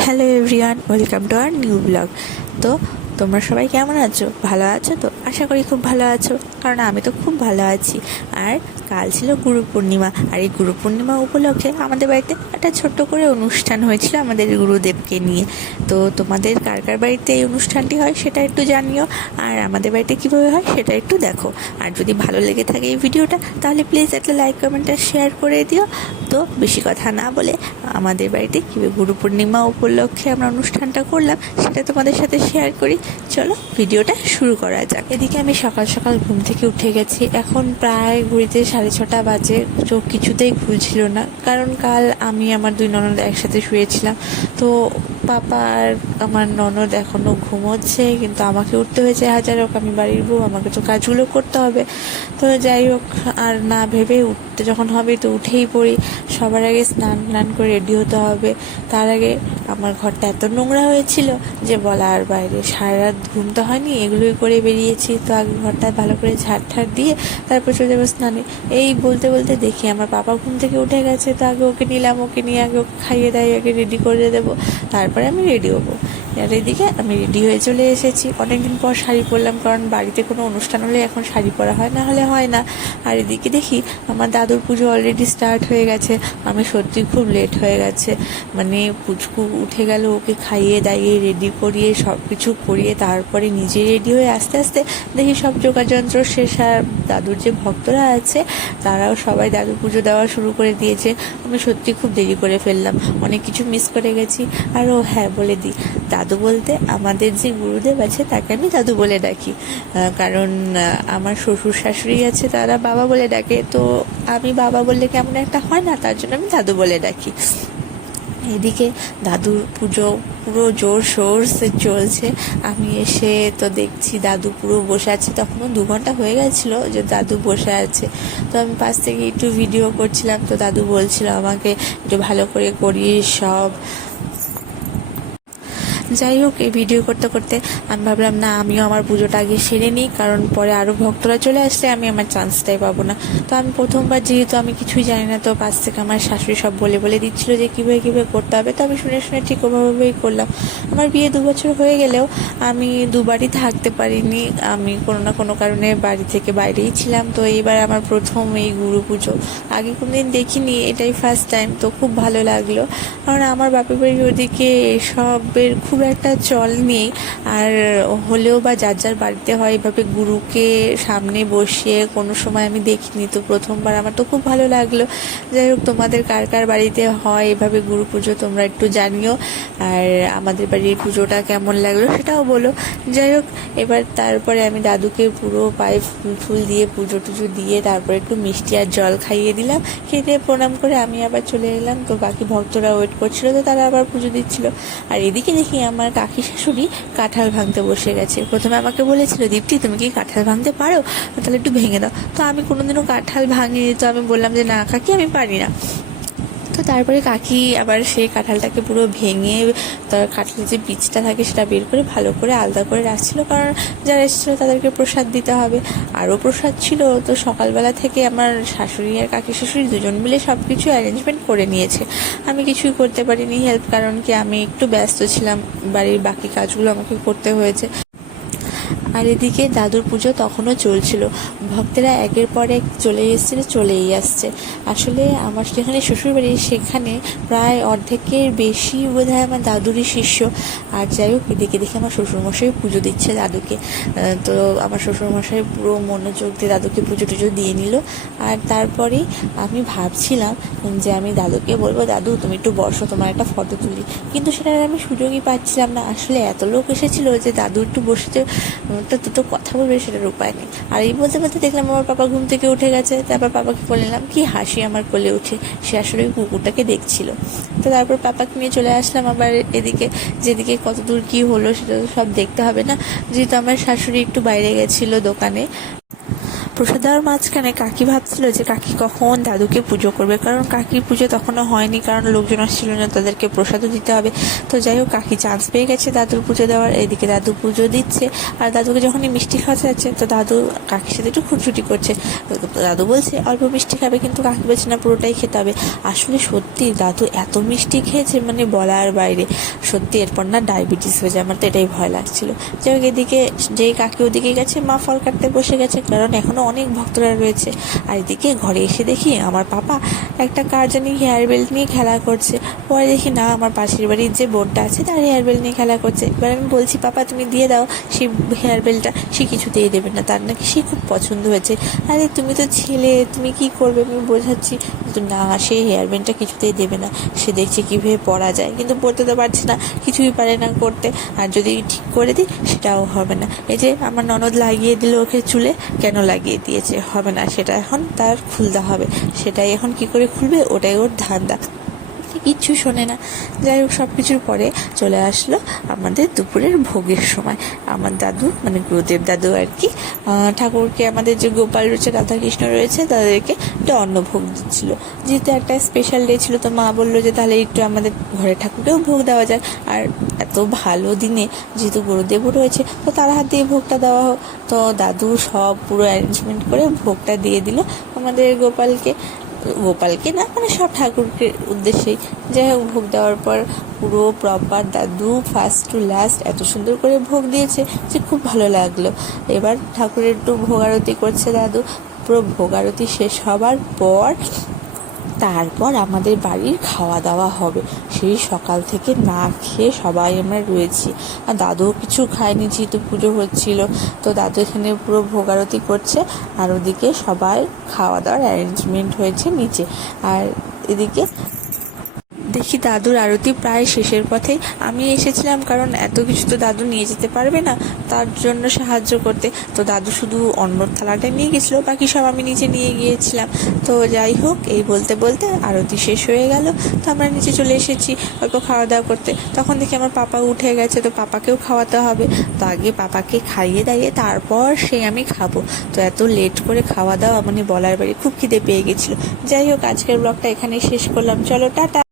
Hello everyone, welcome to our new blog. তো তোমরা সবাই কেমন আছো? ভালো আছো তো? আশা করি খুব ভালো আছো, কারণ আমি তো খুব ভালো আছি। আর কাল ছিল গুরু পূর্ণিমা, আর এই গুরু পূর্ণিমা উপলক্ষে আমাদের বাড়িতে একটা ছোট্ট করে অনুষ্ঠান হয়েছিল আমাদের গুরুদেবকে নিয়ে। তো তোমাদের কার কার বাড়িতে এই অনুষ্ঠানটি হয় সেটা একটু জানিও, আর আমাদের বাড়িতে কীভাবে হয় সেটা একটু দেখো। আর যদি ভালো লেগে থাকে এই ভিডিওটা, তাহলে প্লিজ একটা লাইক কমেন্ট আর শেয়ার করে দিও। তো বেশি কথা না বলে আমাদের বাড়িতে কীভাবে গুরু পূর্ণিমা উপলক্ষে আমরা অনুষ্ঠানটা করলাম সেটা তোমাদের সাথে শেয়ার করি। চলো ভিডিওটা শুরু করা যাক। এদিকে আমি সকাল সকাল ঘুম থেকে উঠে গেছি। এখন প্রায় ঘুরিতে 6:30 বাজে। চোখ কিছুতেই খুলছিল না, কারণ কাল আমি আমার দুই ননদ একসাথে শুয়েছিলাম। তো পাপা আর আমার ননদ এখনও ঘুমোচ্ছে, কিন্তু আমাকে উঠতে হয়েছে। হাজার হোক আমি বাড়ির বউ, আমাকে তো কাজগুলো করতে হবে। তো যাই হোক, আর না ভেবে উঠতে যখন হবে তো উঠেই পড়ি। সবার আগে স্নান করে রেডি হতে হবে। তার আগে আমার ঘরটা এত নোংরা হয়েছিল যে বলার বাইরে। সারা রাত ঘুম তো হয়নি, এগুলোই করে বেরিয়েছি। তো আগে ঘরটা ভালো করে ঝাড় দিয়ে তারপর চলে যাবো স্নানে। এই বলতে বলতে দেখি আমার পাপা ঘুম থেকে উঠে গেছে। তো আগে ওকে নিলাম, ওকে নিয়ে আগে ওকে খাইয়ে দাইয়ে আগে রেডি করে দেবো, তারপরে আমি রেডি হবো। আর এদিকে আমি রেডি হয়ে চলে এসেছি। অনেকদিন পর শাড়ি পরলাম, কারণ বাড়িতে কোনো অনুষ্ঠান হলে এখন শাড়ি পরা হয়, না হলে হয় না। আর এদিকে দেখি আমার দাদুর পুজো অলরেডি স্টার্ট হয়ে গেছে। আমি সত্যি খুব লেট হয়ে গেছে, মানে পুচকু উঠে গেল, ওকে খাইয়ে দাইয়ে রেডি করিয়ে সব কিছু করিয়ে তারপরে নিজে রেডি হয়ে আস্তে আস্তে দেখি সব যোগাযন্ত্র শেষ। আর দাদুর যে ভক্তরা আছে তারাও সবাই দাদু পুজো দেওয়া শুরু করে দিয়েছে। আমি সত্যি খুব দেরি করে ফেললাম, অনেক কিছু মিস করে গেছি। আর ও হ্যাঁ, বলে দিই, দাদু বলতে আমাদের যে গুরুদেব আছে তাকে আমি দাদু বলে ডাকি, কারণ আমার শ্বশুর শাশুড়ি আছে তারা বাবা বলে ডাকে। তো আমি বাবা বললে কেমন একটা হয় না, তার জন্য আমি দাদু বলে ডাকি। এদিকে দাদুর পুজো পুরো জোর শোর চলছে। আমি এসে তো দেখছি দাদু পুরো বসে আছে। তখনও 2 ঘন্টা হয়ে গেছিলো যে দাদু বসে আছে। তো আমি পাশ থেকে একটু ভিডিও করছিলাম। তো দাদু বলছিল আমাকে একটু ভালো করে করিয়ে সব। যাই হোক, এই ভিডিও করতে করতে আমি ভাবলাম না, আমিও আমার পুজোটা আগে সেরে নিই, কারণ পরে আরও ভক্তরা চলে আসলে আমি আমার চান্সটাই পাবো না। তো আমি প্রথমবার, যেহেতু আমি কিছুই জানি না, তো পাশ থেকে আমার শাশুড়ি সব বলে বলে দিচ্ছিলো যে কীভাবে করতে হবে। তো আমি শুনে ঠিক ওভাবেই করলাম। আমার বিয়ে 2 বছর হয়ে গেলেও আমি দুবারই থাকতে পারিনি। আমি কোনো না কোনো কারণে বাড়ি থেকে বাইরেই ছিলাম। তো এইবার আমার প্রথম এই গুরু পুজো, আগে কোনোদিন দেখিনি, এটাই ফার্স্ট টাইম। তো খুব ভালো লাগলো, কারণ আমার বাপের বাড়ির ওদিকে এসবের খুব একটা চল নেই। আর হলেও বা যার যার বাড়িতে হয়, এভাবে গুরুকে সামনে বসিয়ে কোনো সময় আমি দেখিনি। তো প্রথমবার, আমার তো খুব ভালো লাগলো। যাই হোক, তোমাদের কার কার বাড়িতে হয় এভাবে গুরু পুজো তোমরা একটু জানিও। আর আমাদের বাড়ির পুজোটা কেমন লাগলো সেটাও বলো। যাই হোক, এবার তারপরে আমি দাদুকে পুরো পায়ে ফুল দিয়ে পুজো টুজো দিয়ে তারপরে একটু মিষ্টি আর জল খাইয়ে দিলাম। খেতে প্রণাম করে আমি আবার চলে এলাম। তো বাকি ভক্তরা ওয়েট করছিল, তো তারা আবার পুজো দিচ্ছিল। আর এদিকে দেখি আমার কাকি শাশুড়ি কাঁঠাল ভাঙতে বসে গেছে। প্রথমে আমাকে বলেছিল, দীপ্তি তুমি কি কাঁঠাল ভাঙতে পারো? তাহলে একটু ভেঙে দাও। তো আমি কোনোদিনও কাঁঠাল ভাঙিনি। তো আমি বললাম যে না কাকি, আমি পারি না। তো তারপরে কাকি আবার সেই কাঁঠালটাকে পুরো ভেঙে তার কাঁঠালের যে বীজটা থাকে সেটা বের করে ভালো করে আলাদা করে রাখছিল, কারণ যারা এসেছিলো তাদেরকে প্রসাদ দিতে হবে। আরও প্রসাদ ছিল। তো সকালবেলা থেকে আমার শাশুড়ি আর কাকি শাশুড়ি দুজন মিলে সব কিছু অ্যারেঞ্জমেন্ট করে নিয়েছে। আমি কিছুই করতে পারিনি হেল্প, কারণ কি আমি একটু ব্যস্ত ছিলাম, বাড়ির বাকি কাজগুলো আমাকে করতে হয়েছে। আর এদিকে দাদুর পুজো তখনও চলছিল। ভক্তেরা একের পর এক চলেই আসছে। আসলে আমার যেখানে শ্বশুরবাড়ি সেখানে প্রায় অর্ধেকের বেশি বোধহয় আমার দাদুরই শিষ্য। আর যাই হোক, এদিকে দেখে আমার শ্বশুরমশাই পুজো দিচ্ছে দাদুকে। তো আমার শ্বশুরমশাই পুরো মনোযোগ দিয়ে দাদুকে পুজো টুজো দিয়ে নিল। আর তারপরেই আমি ভাবছিলাম যে আমি দাদুকে বলবো, দাদু তুমি একটু বসো, তোমার একটা ফটো তুলি। কিন্তু সেটার আমি সুযোগই পাচ্ছিলাম না। আসলে এত লোক এসেছিলো যে দাদু একটু বসেছে, দুটো কথা বলবে সেটার উপায় নেই। আর এই বলতে বলতে দেখলাম আমার পাপা ঘুম থেকে উঠে গেছে। তারপর পাপাকে বলে নিলাম, কি হাসি আমার কোলে উঠে। সে আসলে কুকুরটাকে দেখছিল। তো তারপর পাপাকে নিয়ে চলে আসলাম আবার এদিকে। যেদিকে কত দূর কী হলো সেটা তো সব দেখতে হবে না, যেহেতু আমার শাশুড়ি একটু বাইরে গেছিলো দোকানে। প্রসাদ দেওয়ার মাঝখানে কাকি ভাবছিল যে কাকি কখন দাদুকে পুজো করবে, কারণ কাকির পুজো তখনও হয়নি, কারণ লোকজন আসছিল না, তাদেরকে প্রসাদও দিতে হবে। তো যাই হোক, কাকি চান্স পেয়ে গেছে দাদুর পুজো দেওয়ার। এদিকে দাদু পুজো দিচ্ছে, আর দাদুকে যখনই মিষ্টি খাওয়াতে যাচ্ছে তো দাদু কাকির সাথে একটু খুঁটছুটি করছে। দাদু বলছে অল্প মিষ্টি খাবে, কিন্তু কাকি বলছে না পুরোটাই খেতে হবে। আসলে সত্যি দাদু এত মিষ্টি খেয়েছে, মানে বলার বাইরে। সত্যি এরপর না ডায়াবেটিস হয়ে যায়, আমার তো এটাই ভয় লাগছিল। যাই হোক, এদিকে যেই কাকি ওদিকে গেছে, মা ফল কাটতে বসে গেছে, কারণ এখনও অনেক ভক্তরা রয়েছে। আর এদিকে ঘরে এসে দেখি আমার পাপা একটা কার জানি হেয়ার বেল্ট নিয়ে খেলা করছে। পরে দেখি না, আমার পাশের বাড়ির যে বোনটা আছে তার হেয়ার বেল্ট নিয়ে খেলা করছে। এবার আমি বলছি, পাপা তুমি দিয়ে দাও সেই হেয়ার বেল্টটা। সে কিছুতেই দেবে না, তার নাকি সে খুব পছন্দ হয়েছে। আরে তুমি তো ছেলে, তুমি কি করবে, আমি বোঝাচ্ছি। কিন্তু না, সে হেয়ার ব্যান্ডটা কিছুতেই দেবে না। সে দেখছে কীভাবে পরা যায়, কিন্তু পরতে তো পারছে না, কিছুই পারে না করতে। আর যদি ঠিক করে দিই সেটাও হবে না। এই যে আমার ননদ লাগিয়ে দিল ওকে চুলে, কেন লাগিয়ে দিয়েছে, হবে না, সেটা এখন তার খুলতে হবে। সেটাই এখন কি করে খুলবে, ওটাই ওর ধান্দা। কিচ্ছু শোনে না। যাই হোক, সব কিছুর পরে চলে আসলো আমাদের দুপুরের ভোগের সময়। আমার দাদু, মানে গুরুদেব দাদু আর কি, ঠাকুরকে, আমাদের যে গোপাল রয়েছে, রাধাকৃষ্ণ রয়েছে, তাদেরকে একটা অন্নভোগ দিচ্ছিল। যেহেতু একটা স্পেশাল ডে ছিল, তো মা বললো যে তাহলে একটু আমাদের ঘরে ঠাকুরকেও ভোগ দেওয়া যায়। আর এত ভালো দিনে যেহেতু গুরুদেবও রয়েছে, তো তার হাত দিয়ে ভোগটা দেওয়া হোক। তো দাদু সব পুরো অ্যারেঞ্জমেন্ট করে ভোগটা দিয়ে দিল আমাদের গোপালকে না, মানে সব ঠাকুরকে উদ্দেশ্যেই। যাই হোক, ভোগ দেওয়ার পর পুরো প্রপার দাদু ফার্স্ট টু লাস্ট এত সুন্দর করে ভোগ দিয়েছে যে খুব ভালো লাগলো। এবার ঠাকুরের একটু ভোগ আরতি করছে দাদু। পুরো ভোগ আরতি শেষ হবার পর তারপর আমাদের বাড়ির খাওয়া দাওয়া হবে। সেই সকাল থেকে না খেয়ে সবাই আমরা রয়েছি। আর দাদুও কিছু খায়নি, যেহেতু পুজো হচ্ছিল। তো দাদু এখানে পুরো ভোগ আরতি করছে, আর ওদিকে সবাই খাওয়া দাওয়ার অ্যারেঞ্জমেন্ট হয়েছে নিচে। আর এদিকে দেখি দাদুর আরতি প্রায় শেষের পথে। আমি এসেছিলাম কারণ এত কিছু তো দাদু নিয়ে যেতে পারবে না, তার জন্য সাহায্য করতে। তো দাদু শুধু অন্নর থালাটা নিয়ে গেছিলো, বাকি সব আমি নিচে নিয়ে গিয়েছিলাম। তো যাই হোক, এই বলতে বলতে আরতি শেষ হয়ে গেল। তো আমরা নিচে চলে এসেছি অল্প খাওয়া দাওয়া করতে। তখন দেখি আমার পাপা উঠে গেছে, তো পাপাকেও খাওয়াতে হবে। তো আগে পাপাকে খাইয়ে দাইয়ে তারপর আমি খাবো। তো এত লেট করে খাওয়া দাওয়া মানে বলার বাড়ি, খুব খিদে পেয়ে গেছিলো। যাই হোক, আজকের ব্লগটা এখানেই শেষ করলাম। চলো, টাটা।